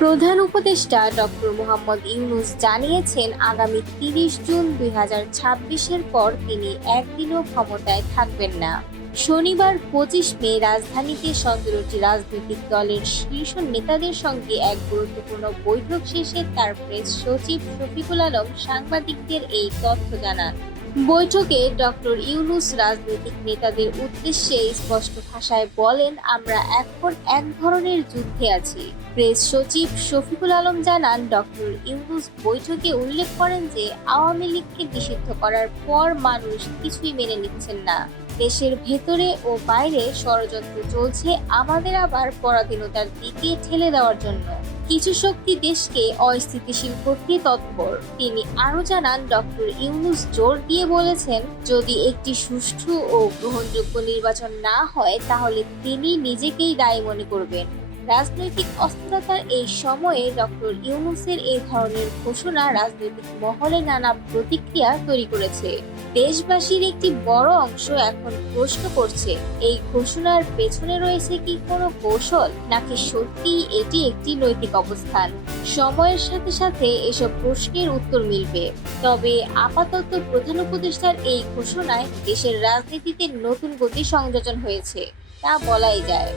প্রধান উপদেষ্টা ডক্টর মোহাম্মদ ইউনূস জানিয়েছেন, আগামী ৩০ জুন ২০২৬-এর পর তিনি একদিনও ক্ষমতায় থাকবেন না। শনিবার ২৫ মে রাজধানীতে ১৭টি রাজনৈতিক দলের শীর্ষ নেতাদের সঙ্গে এক গুরুত্বপূর্ণ বৈঠক শেষে তার প্রেস সচিব শফিকুল আলম সাংবাদিকদের এই তথ্য জানান। বৈঠকে ডক্টর ইউনূস রাজনৈতিক নেতাদের উদ্দেশ্যে স্পষ্ট ভাষায় বলেন, আমরা এখন এক ধরনের যুদ্ধে আছি। প্রেস সচিব শফিকুল আলম জানান, ডক্টর ইউনূস বৈঠকে উল্লেখ করেন যে আওয়ামী লীগকে নিষিদ্ধ করার পর মানুষ কিছুই মেনে নিচ্ছেন না। দেশের ভেতরে ও বাইরে ষড়যন্ত্র চলছে আমাদের আবার পরাধীনতার দিকে ঠেলে দেওয়ার জন্য। কিছু শক্তি দেশকে অস্থিতিশীল করতে তৎপর। তিনি আরও জানান, ডক্টর ইউনূস জোর দিয়ে বলেছেন, যদি একটি সুষ্ঠু ও গ্রহণযোগ্য নির্বাচন না হয় তাহলে তিনি নিজেকেই দায়ী মনে করবেন। রাজনৈতিক অস্থিরতার এই সময়ে ডক্টর ইউনূসের এই ধরনের ঘোষণা রাজনৈতিক মহলে নানা প্রতিক্রিয়া তৈরি করেছে। দেশবাসীর একটি বড় অংশ এখন প্রশ্ন করছে, এই ঘোষণার পেছনে রয়েছে কি কোনো কৌশল, নাকি সত্যিই এটি একটি নৈতিক অবস্থান? সময়ের সাথে সাথে এসব প্রশ্নের উত্তর মিলবে। তবে আপাতত প্রধান উপদেষ্টার এই ঘোষণায় দেশের রাজনীতিতে নতুন গতি সংযোজন হয়েছে, তা বলাই যায়।